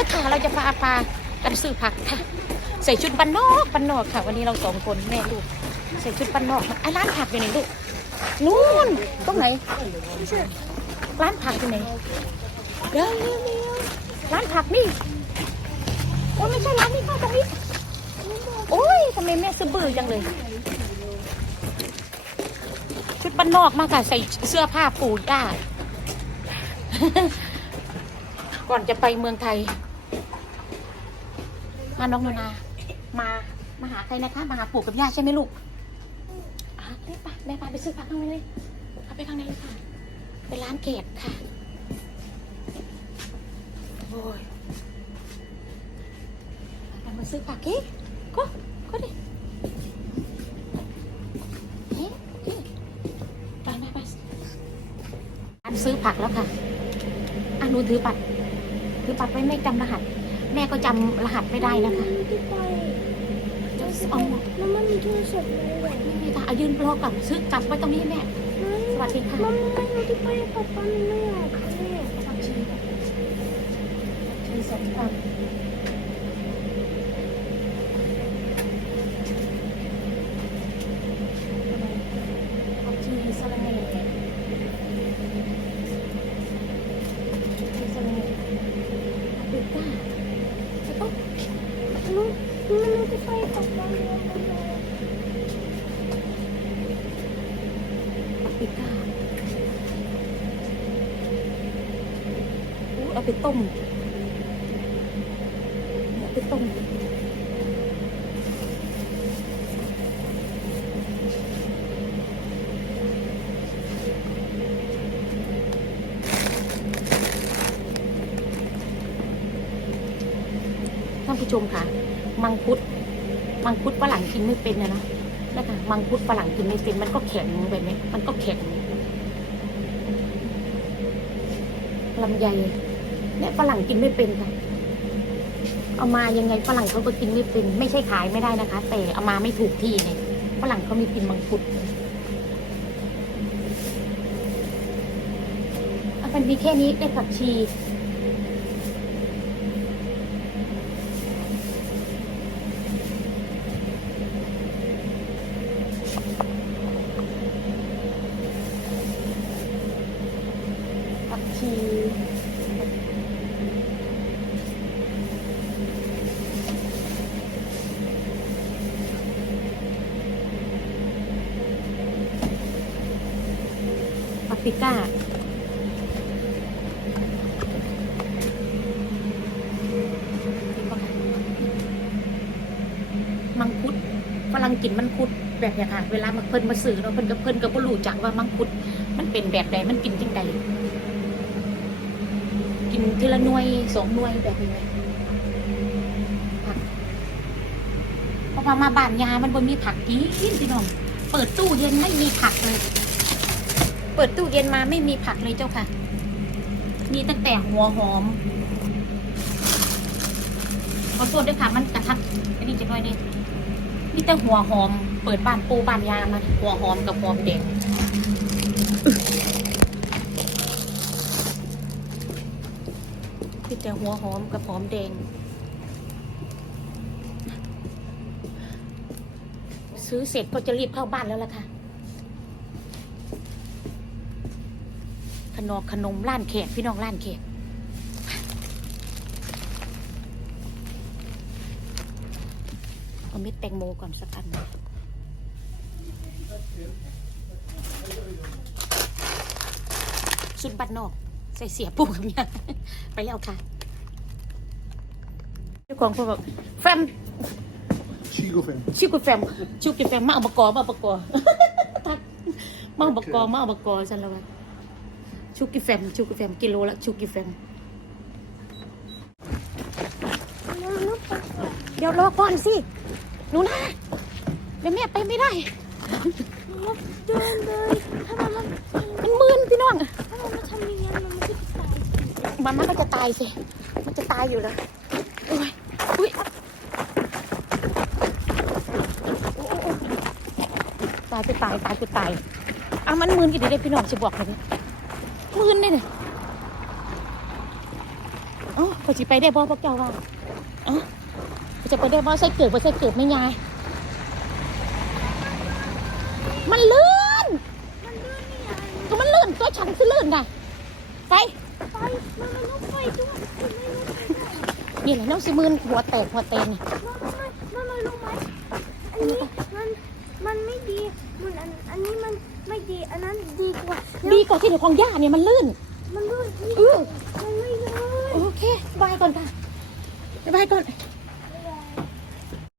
ละค่ะเราจะพาพากันซื้อผักค่ะ ใส่ชุดบ้านนอกบ้านนอกค่ะ วันนี้เราสองคนแม่ลูกใส่ชุดบ้านนอกอะร้านผักอยู่ไหนลูกนู่นตรงไหนร้านผักอยู่ไหนเดี๋ยวเดี๋ยวร้านผักนี่โอ้ยไม่ใช่ร้านนี้ค่ะตรงนี้โอ้ยทำไมแม่ซื้อบื้อจังเลยชุดบ้านนอกมากค่ะใส่เสื้อผ้าปูย่าก่อนจะไปเมืองไทย มาน้องนานา มา มาหาใครนะคะ มาหาปู่กับย่าใช่ไหมลูกอะแม่ไปแม่ไปไปซื้อผักข้างในเลยเอาไปข้างในเลยค่ะ ไปร้านเกดค่ะ โอ้ยมาซื้อผักเก๊ก็ก็ดิเฮ้เฮ้ไปไปไปร้านซื้อผักแล้วค่ะอะหนูถือบัตรถือบัตรไว้ไม่จำรหัส แม่ก็จำรหัสไม่ได้นะคะที่ไปเอาแล้วมันมีโทรศัพท์ไหมวะไม่มีค่ะเอายืนรอก่อนซื้อจับไว้ตรงนี้แม่ สวัสดีค่ะมันไม่รู้ที่ไปกับป้ามันไม่อยากค่ะแม่ ผักชีชีสองคำผักชีสะระเนชีสะระเนปาปริก้าแล้วก็ รู้ มันรู้ที่ไปกับป้ามันปาปริก้าเอาไปต้มเอาไปต้มท่านผู้ชมค่ะ มังคุด มังคุดฝรั่งกินไม่เป็นนะนะนะคะมังคุดฝรั่งกินไม่เป็น มันก็แข็งแบบนี้มันก็แข็งลำไยเนี่ยฝรั่งกินไม่เป็นค่ะเอามายังไงฝรั่งเขาก็กินไม่เป็น ไม่ใช่ขายไม่ได้นะคะ แต่เอามาไม่ถูกที่เนี่ยฝรั่งเขาม่กินมังคุดมันมีแค่นี้ได้ผักชี ชีปาปริก้ามังคุดฝรั่งกินมังคุดแบบเนี้ยค่ะ เวลามาเพิ่นมาสื่อเราะเพิ่นกับเพิ่นก็บ่รู้จักว่ามังคุด มันเป็นแบบใดมันกินจังใด กินทีละหน่วยสองหน่วยแบบนี้ไหมผักพราะว่ามาบ้านยามันบ่มีผักกินพี่น้องเปิดตู้เย็นไม่มีผักเลย เปิดตู้เย็นมาไม่มีผักเลยเจ้าค่ะ มีตั้งแต่หัวหอมขอโทษด้วยค่ะมันกระทัดอันนี้จะน้อยดิมีแต่หัวหอม เปิดบ้านปูบ้านยามาหัวหอมกับหอมแดง พี่แต่หัวหอมกับหอมแดง ซื้อเสร็จก็จะรีบเข้าบ้านแล้วล่ะค่ะ ขนมขนมร้านแขกพี่น้องร้านแขกเอาเม็ดแตงโมก่อนสักอันหนึ่งสุดบัดนอก ใส่เสียปูกับเมียไปแล้วค่ะเจ้าของเขาบอกแฟม Chico fan. ชื่อคุณแฟมชื่อคุณแฟมมาเอาบกอมาเอาบกอทักมาเอาบกอมาเอาบกอฉันแล้วว่าชูกิแฟมชูกิแฟมกิโลละชูกิแฟมมันรู้ไปก่อนเดี๋ยวรอก่อนสิหนูนะเดี๋ยวแม่ไปไม่ได้มันเดินเลยถ้ามันมันมันมืนพี่น้อง มันมันก็จะตายสิ มันจะตายอยู่แล้วโอ้ยอุ้ยตายกูตายตายกูตายอะมันมืนกี่ดีได้พี่น้องจะบอกเลยมืนเลยเนี่ยอ๋อพอสิไปได้บ่พวกเจ้าว่าอ๋อจะไปได้บ่ใส่เกิดบ่ใส่เกิดไม่ยาย มันลื่น มันลื่นนี่ไงก็มันลื่นตัวฉันคือลื่นนะไป นมันลุกไฟด้วยมันไม่ลุกไฟด้วยนี่แหละน้องสิมืนหัวแตกหัวเตนนี่มันมันมันรู้ไหมอันนี้มันมันไม่ดีมันอันอันนี้มันไม่ดีอันนั้นดีกว่าดีกว่าที่เดี๋ยวของย่าเนี่ยมันลื่น มันลื่นนี่เออมันไม่ลื่นโอเคบายก่อนค่ะบายก่อน